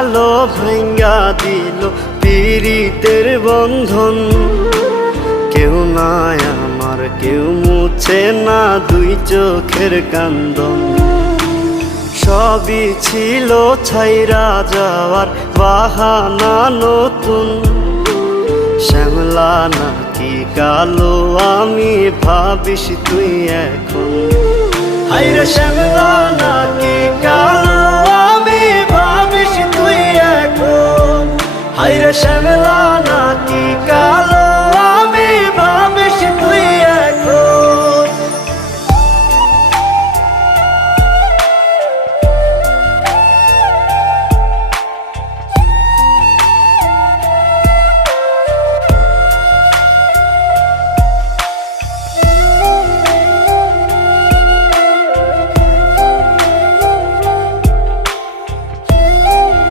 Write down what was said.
গেল ভাঙ্গা দিল পীড়িতের বন্ধন। কেউ নাই আমার, কেউ মুছে না দুই চোখের কান্দন। সবই ছিল ছাইরা যাওয়ার বাহানা নতুন। শ্যামলা নাকি কালো আমি ভাবিস তুই এখন। হায়রে শ্যামলা নাকি কালো আমি ভাবিস তুই এখন। হায়রে শ্যামলা